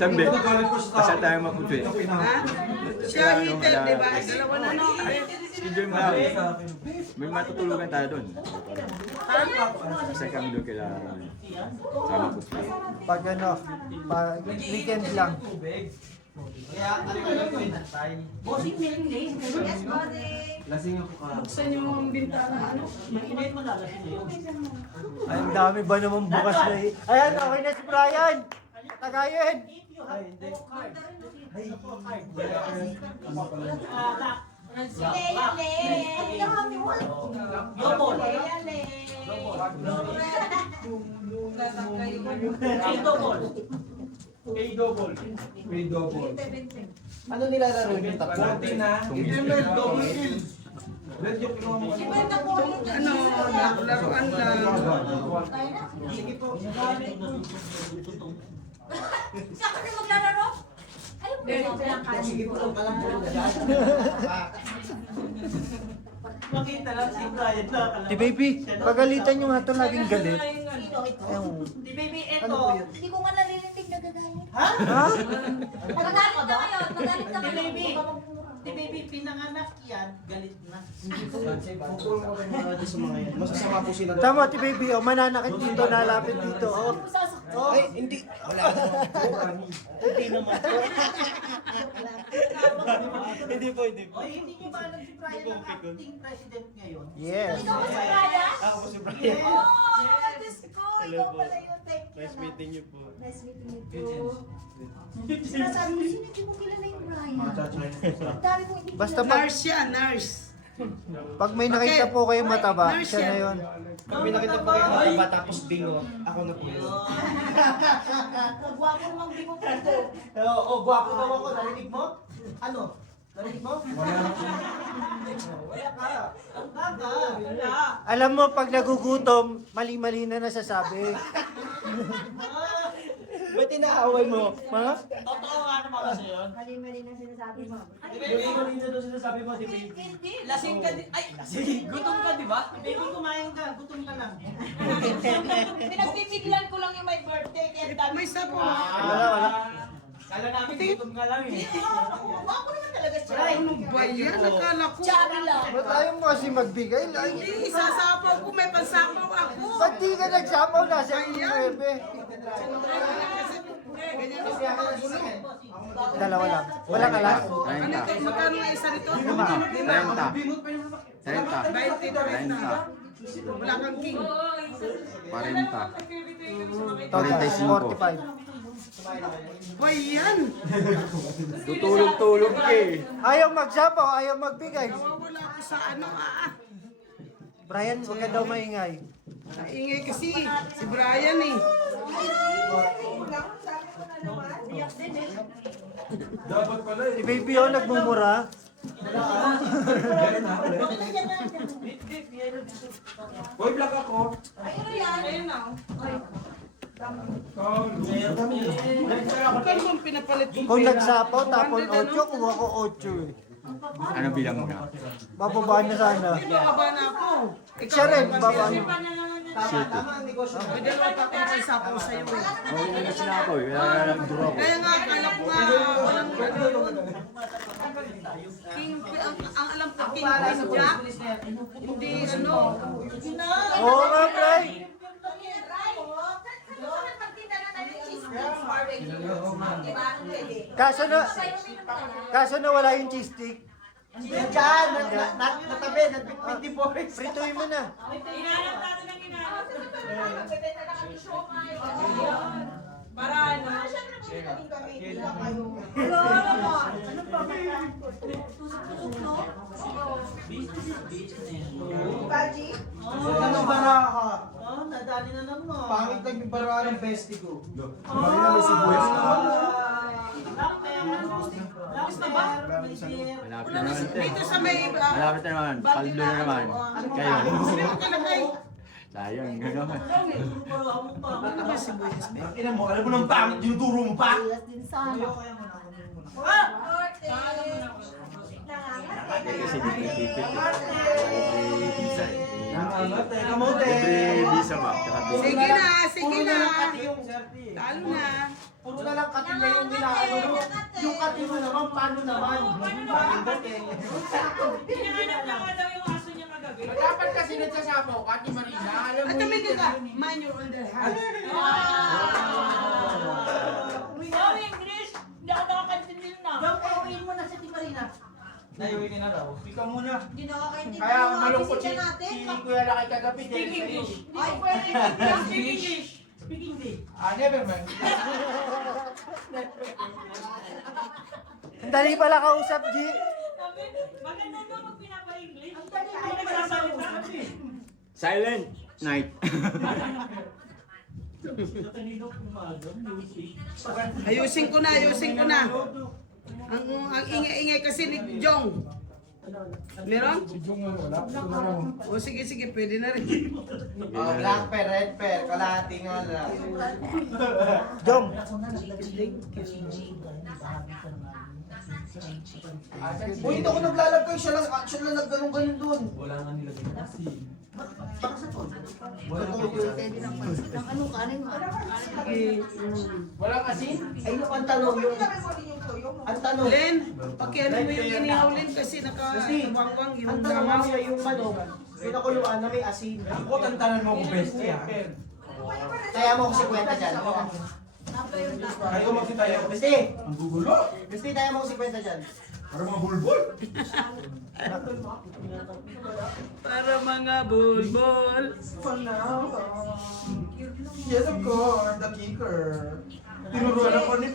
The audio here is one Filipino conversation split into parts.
Sambi, pasal tayo maputi. Ha? Siya hitter, di ba? Dalawa na no. Si Jim Brown, may matutulugan tayo doon. Kasi kami doon kila sa maputi. Pag ano, pag weekend lang. Kaya ano ko yung nantay? Lasing ako ka. Buksan yung bintana, ano? Mainit mo na lasing yun. Ay, ang dami ba naman bukas na eh. Ayan, okay na si Brian. Tagayin. Ay, hindi. K-double. Ano nilalaro yung tatlo? 40 na. Double kill. Red yung kinuha mo. Ano, laruan lang. Sige po. Saan ka maglalaro? Ay, Sige po. Kalang po. Makita lang si Brian na. Si baby, pagalitan yung hato laging galit. Ayun. Si baby, eto. Ano po yun? Hindi ko nga naririnig na gagalit. Ha? Ha? Magalit ka ngayon, magalit ka Si ngayon. baby. Si baby, pinanganak yan. Galit na. Pupul mo kayo mga sa mga yan. Masasama po sila. Tama, ti baby, oh, mananakit dito, nalapit dito, oh. Oh, Ay, hindi. Wala akong Hindi naman. hindi po, hindi po. O, hindi niyo ba alam si Brian ang acting president ngayon? Yes. Ikaw ba si Brian? Ako po si Brian. Yes. Oh, Diyos ko, ikaw pala yun. Thank you. Nice meeting you po. Nice meeting you too. Sinasabi mo, sino hindi mo kilala yung Brian? Mga chachay. Ang dami mo hindi Basta kilala. Nurse siya, nurse. Pag may nakita po kayong mataba, siya na yun. Pag may nakita po kayo mataba tapos bingo, ako na po yun. Nagwapo mang bingo ko. Oo, gwapo daw ako. Narinig mo? Ano? Narinig mo? Wala ka. Wala. Alam mo, pag nagugutom, mali-mali na nasasabi. Ba't inaaway mo? Ma? Totoo nga naman kasi yun. Mali-mali na sinasabi mo. Baby, kanina daw sinasabi mo si baby. Hindi. Lasing ka di... Ay, lasing. Gutom ka, di ba? Baby, kumain ka. Gutom ka lang. Pinagbibiglan ko lang yung may birthday. Kaya dami. May isa po. Wala, wala. Kala namin gutom ka lang eh. Ako naman talaga siya. Ano ba yan? Akala ko. Chubby lang. Ba't ayaw mo kasi magbigay? Like, Hindi, isasapaw ko. May pansapaw ako. ba't di ka nagsapaw na sa 9? Ganyan ako. Dalawa lang. Walang alas. Ano ito? Magkano nga isa nito? 30. 30. 20. Wala kang king. 40. Total, 45. Boy, yan. Tutulog-tulog ka eh. Ayaw magsapaw, ayaw magbigay. Nawawala ako sa ano Brian, huwag ka daw maingay. Naingay kasi. Si Brian eh. Si baby oh, nagmumura. Boy, vlog ako. Magkano bang pinapalit ko? Kung nagsapaw, tapon 8, kuha ko 8 eh. Ano bilang mo na? Bababa na sana. Bababa na ako. Siya rin, bababa na. Tama ang negosyo. May dalawa pa akong pansapaw sa'yo. Oo, yun na sila ako eh. Wala na lang duro ako. Kaya nga, akala ko nga, walang king, ang alam ko, king Queen Jack. Hindi, ano. Oo nga, Bray. Kaso na wala yung cheese stick. Diyan, natabi, nag-24. Prituin mo na. Para ano? Anong baraha? Oh, nadali na lang mo. Pangit lang yung baraha ng bestie ko. Lapis na ba? Malapit na naman ito eh. Dito sa may, Malapit na naman. Paldo na naman. Kayo. sino ka na kayo? Sayang, gano'n. Ano ba si Boy SB? Ina mo, alam mo ng pangit, dinuturo mo pa. Din sana. Kasi dipit-dipit. Visa eh. Teka mo, te. Libre visa ba? Tsaka Sige na, sige Puro na. na lang pati yung serte. Talo na. Puro na lang katin na yung inaano mo. Yung katin mo naman, paano naman? Hinahanap na nga daw yung aso niya kagabi. Dapat kasi nagsasabaw ka ni Marina. Alam mo At tumigil ka. Man your own hand. Oh, English! Hindi ako nakakaintindi na. Daw, pauwiin mo na si Marina. Naiuwi na raw. Ikaw muna. Hindi nakakaintindi Kaya yung mga malungkot bisita si natin. Kuya Laki kagabi. Speak dahil sa'yo. English. Ay, Speak English. Speak English. Never mind. Ang dali pala kausap, G. Sabi, maganda ba pag pinapa-English? Ang nagsasalita kasi. Silent night. Ayusin ko na. Ang ingay-ingay kasi ni Jong. Meron? O sige, pwede na rin. Black pear, red pear, kalahati nga lang. Jom. Uy, hindi ako naglalagay. Siya lang nagganong-ganon doon. Ang ano kanin mo? Walang asin? Ay, yung ang tanong, ang tanong, Len, pakiano mo yung inihaw, Len, kasi Christy, nakawangwang yung ang tanong mamaya yung manok, kita ko yung ano may asin. Ako, tantanan mo ko best niya. Kaya mo kasi kwenta dyan. Ayaw magsitayo. Christy, Ang gugulo. Christy, kaya mo kasi kwenta dyan. Para mga bulbul. para mga bulbul. Yes, of course. The kicker. Tinuruan ako ni...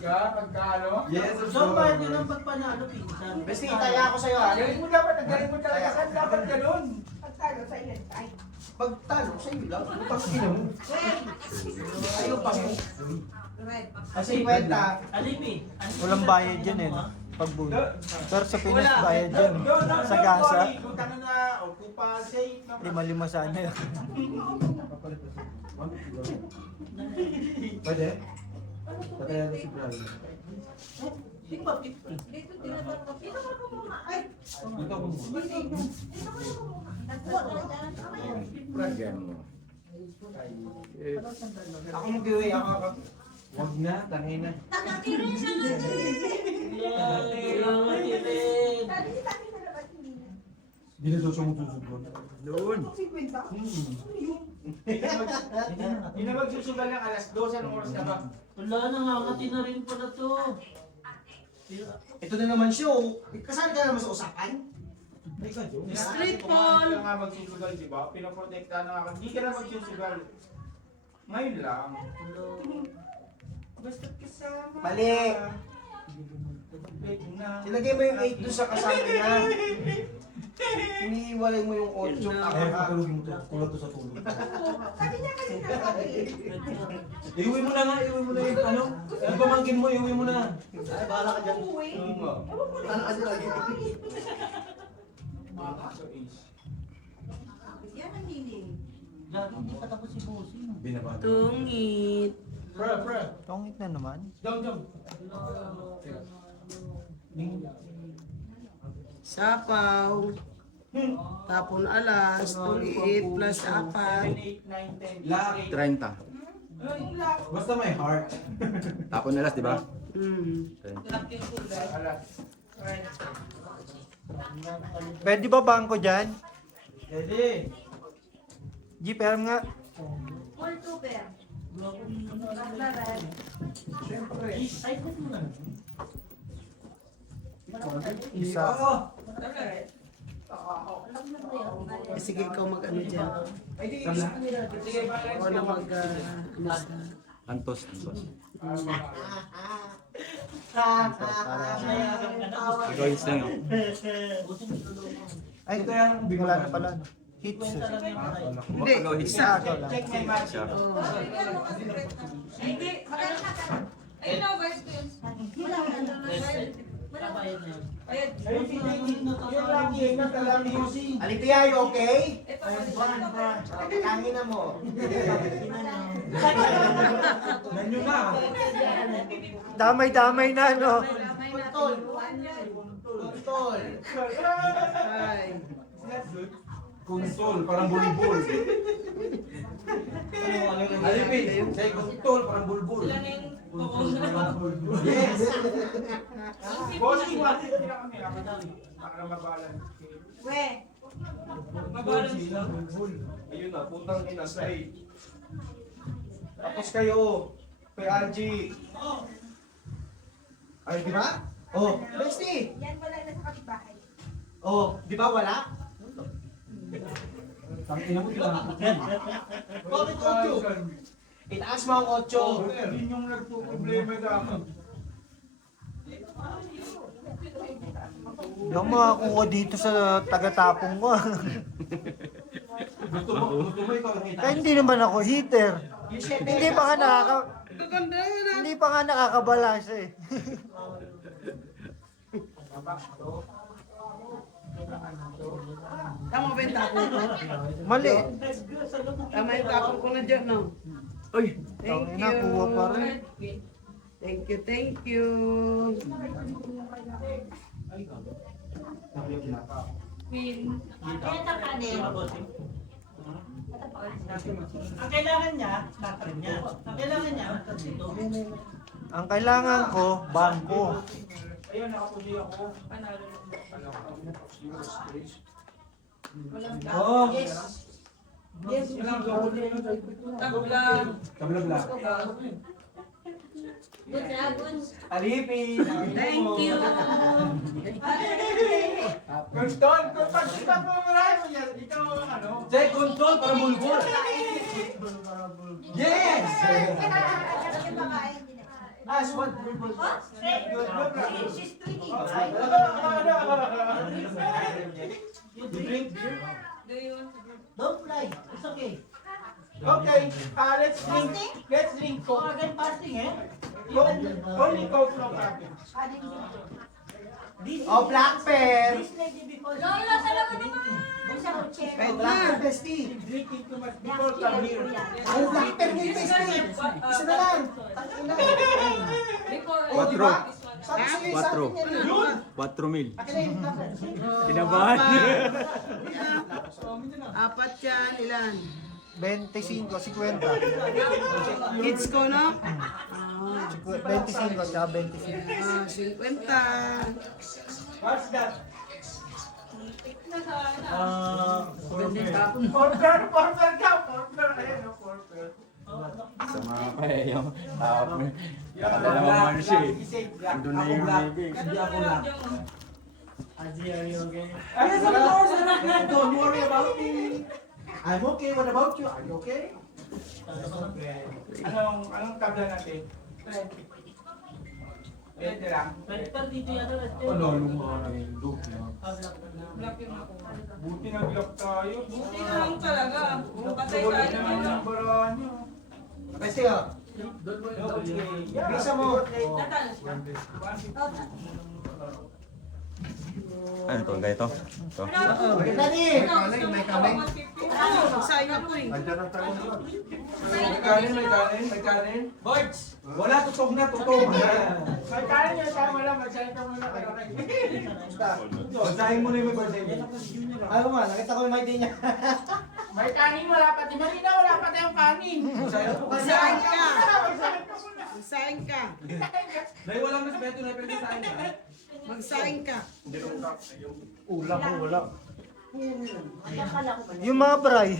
Pagkano? Yes, of course. pagpanalo, pinsan. Christy, taya ako sa'yo ha. Galing mo dapat. Galing mo talaga. Saan dapat ganun? Pagtalo, sa'yo lang. Pag mo. Ayaw pa mo. Kasi kwenta, Walang bayad dyan eh. No? Pagbulo. Pero sa Pinas bayad dyan. Eh. Sa gasa. Punta ka na. O, kupa, say. 5-5 sana yun. Pwede? Patayan ko si Brian. Dito, tinatanggap. Dito ka kumuha. Ay, Dito ko muna. dito ka kumuha. Nagkuha ka na dyan. Lagyan mo. ako mag-giveaway ako. Huwag na, tangin na. Nakatirin siya nga Hindi na daw siya magsusugot. Doon. Hindi na magsusugal ng alas 12 anong oras na ba? Wala na nga, kati na rin pala to. Ito na naman show. Kasali ka naman sa usapan? Street Kung ball. hindi ka nga magsusugal, di ba? Pinaprotektahan na ako. Hindi ka na magsusugal. Ngayon lang. Basta't kasama. Mali. Pwede na. Ilagay mo yung 8 doon sa kasama niya. Iniiwalay mo yung 8 patulogin mo to. Tulad to sa tulog. Iuwi mo na nga, iuwi mo na yung ano. Yung pamangkin mo, iuwi mo na. Ay, bahala ka dyan. Ano ka dyan lagi? So, ace. Yan ang hiling. Lagi hindi pa tapos si Bossing. Binabati. Tungit. Tongit na naman. Jump. Sapaw. Tapon alas. Tungit plus 4. 7, 8, 9, 10. Lucky. 30. Basta may heart. Tapon na last, di ba? Alas. Pwede ba bangko dyan? Pwede. G, pero nga. Full tuber. Isa. Sige, ikaw mag-ano dyan. Sige, Ako na ano sa... Antos. Ikaw hits lang yun. Ay, wala na pala. No? Hits. Hindi, Ikaw hits. isa. check my match. Siya. Hindi, maganda ka. Ayun na, guys. Yung lagi, natalang using. Alipia, you okay? Tangin na mo. Nanyo na. Damay-damay na, no? Tol. Ay. Kuntol, parang bulbul. Alipin, say kuntol, parang bulbul. Yes! Bossing, bakit hindi na kami para mabalance? We. Ayun na, putang ina, say. Tapos kayo, kay RG. Ay, di ba? Oh, bestie! Yan wala na sa kapitbahay. Oh, di ba wala? Bakit 8? Itaas mo ang 8. Yun yung nagpo-problema sa akin. Yung makakuha dito sa taga-tapong mo. Gusto mo ikaw lang itaas. Kaya hindi naman ako heater. Hindi pa nga Gaganda yan ah. hindi pa nga nakakabalas eh. Tama ba yung tapon ko? Mali. Tama yung tapon ko na dyan, no? Uy, Thank tangina, kuha pa rin. Thank you, thank you. Kaya sa kanin. Ang kailangan niya, battery niya. Ang kailangan niya, dito. Ang kailangan ko, bangko. Ayun, nakapuji ako. Oh, Yes, Tabla-bla. Alipin. Thank you. Kuntol, pag kita mo marami mo yan, ikaw ano? Say kuntol para bulbul. Yes! nice one. She's tweaking. You drink beer? Don't fly. It's okay. Okay, let's drink Oh, Coke. again fasting eh. Only Coke from natin. Oh, black pear. This lady because Lola, talaga naman. Isa ko chair. Kahit Black na. pear, bestie. Drinking too much before come here. Ay, black pear mo yung bestie. Isa na lang. Tangina. Oh, di ba? Sabi sa'yo, sa akin yan. 4 mil. Akin na yung black pear. Kinabahan. Apat yan, ilan? 25, 50. Kids ko, no? 25 tsaka 25. 50. What's that? Tapon. Porter ka! Porter! Ayan o, porter. Sa mga kaya yung tawag mo. Nakadalawa ano siya eh. Doon na yung bibig. Hindi ako lang. Ay, Don't worry about me. I'm okay. What about you? Are you okay? Anong tabla natin? 20 lang. Pero dito yan. Buti nag-lock tayo. Buti na lang talaga. Patay Wala tayo. naman ang baraan nyo. Bestie, oh. Bisa mo. Ano to? Ganito? Ito? Kita ni. May kanin. Sayang ko eh. May kanin. Boys! Wala, tutog na, tutog. May kanin yun, tayo wala. Magsahin ka muna kayo. Magsahin mo na yung birthday niya. Ayaw nga, nakita ko yung idea niya. May kanin, wala pa. Di Marina, wala pa tayong kanin. Magsahin ka. Magsahin ka. Dahil walang mas beto na pinagsahin ka. Magsahin ka. Ulam ko, wala. Yung mga bray.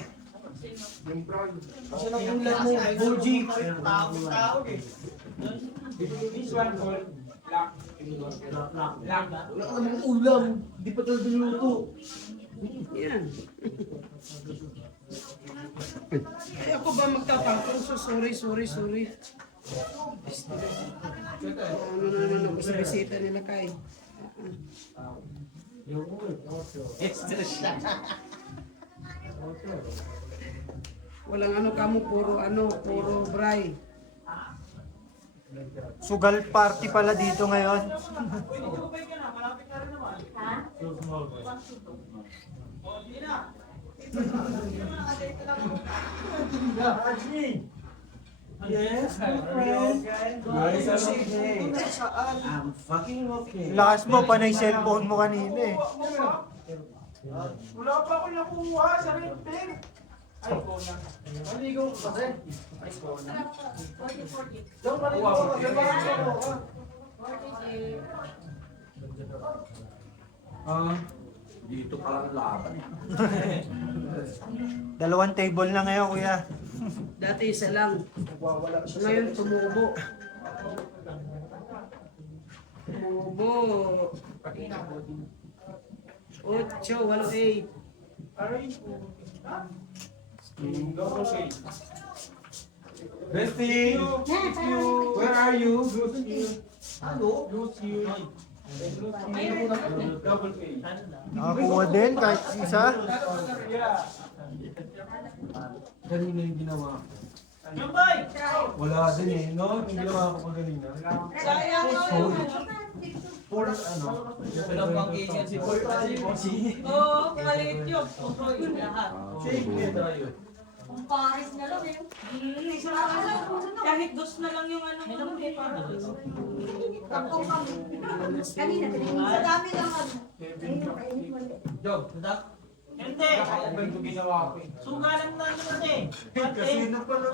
Kasi nang ulan mo, Boji. Tao eh. This one called black. Black. Wala ka namang ulam. Di pa talaga niluto. Yan. Ay, ako ba magtatapon? So, sorry. Ano na ako sa bisita nila kay. Walang ano kamo, puro bray. Sugal party pala dito ngayon. Yes, my friend. Guys, I'm fucking okay. Lakas mo, panay cellphone mo kanina eh. Wala pa ako nakuha sa red pen. Ay, ko na. Maligaw ko kasi. Ay, ko na. Diyan maligaw ko kasi parang ako. Dito parang laban. Dalawang table na ngayon, kuya. Dati isa lang. Ngayon tumubo. Tumubo. 8, 8. Bestie, where are you? Nakakuha din kahit isa. Kanina yung ginawa ko. Yung boy! Wala din eh, no? Yung ginawa ko pa kanina. For ano? Pinapangkingan si Paul kasi Bossy. Oo, maliit yun. Lahat. Shake it tayo. Kung Paris na lang eh. Isa lang kahit dos na lang yung ano. Tapos kami. Kanina, sa dami lang ano. Jog, Hindi. ako yung ginawa ko eh. Sugalan na naman eh. Kasi na pala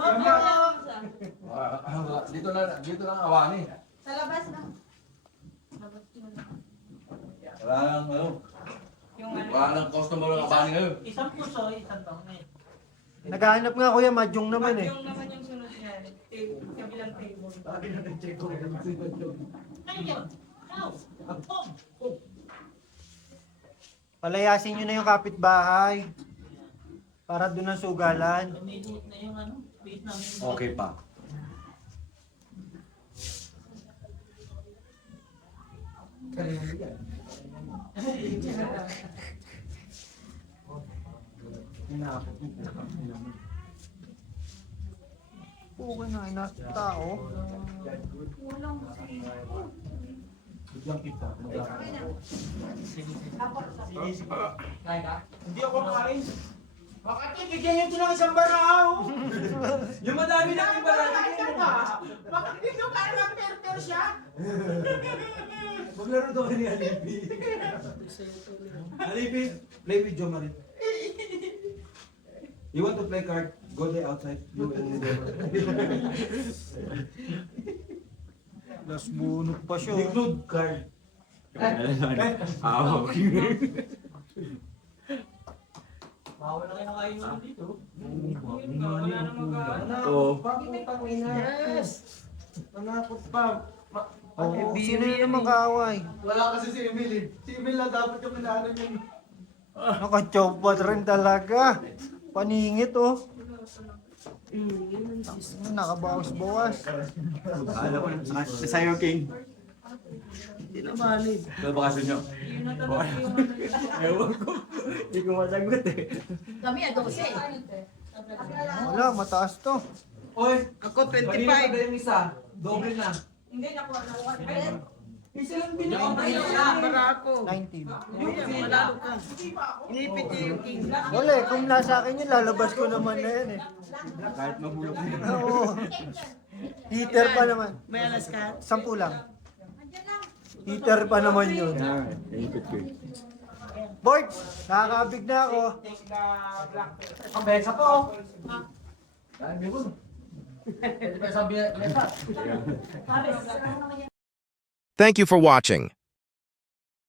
Dito lang awani. Sa labas na. Wala nang ano. Yung ano. Wala nang customer ng awani ngayon. Isang puso, isang bangay. Naghahanap nga kuya, mahjong naman eh. Yung naman yung sunod niya. Kabilang table. Ano yun? Palayasin nyo na yung kapitbahay. Para doon ang sugalan. Lumiliit na yung ano. Base namin. Okay pa. Oo na, nasa tao. Walang. Bigyan kita. Hindi ako makain. Bakit bigyan niyo ito ng isang baraw? Yung madami na yung Bakit ka? Bakit hindi nyo kaya mag-ter siya? Maglaro daw ni Alibi. Alibi, play with Jo Marie. You want to play card? Go there outside. You and Las bunot pa siya. oh. Include card. Bawal na kayo kayo dito. Wala na mag-ano. Oo. Yes! Nanakot pa. Oh, sino yun naman kaaway? Wala kasi si Emil. Si Emil na dapat yung pinaanan yung... Nakachopot rin talaga. Paningit oh. Nakabawas-bawas. Alam ko na, sa'yo, King. Hindi na valid. Ito bakasyon nyo. Ewan ko. Hindi ko masagot eh. Kami, 12. Wala, mataas to. Oy, Ako kanina pa 25. yung isa. Doble na. Hindi, nakuha. Isa lang binigay. Para ako. 19. Manalo ka. Inipit niya yung king. Wala eh, kung nasa akin yun, lalabas ko naman na yan eh. Kahit mahulog na. Oo. Heater pa naman. May alas ka? 10 lang. Heater pa naman yun. Naipit ko eh. Board, nakakabig na ako. Ang besa po. Dahil may gulo. Sabi na, Paris. Thank you for watching.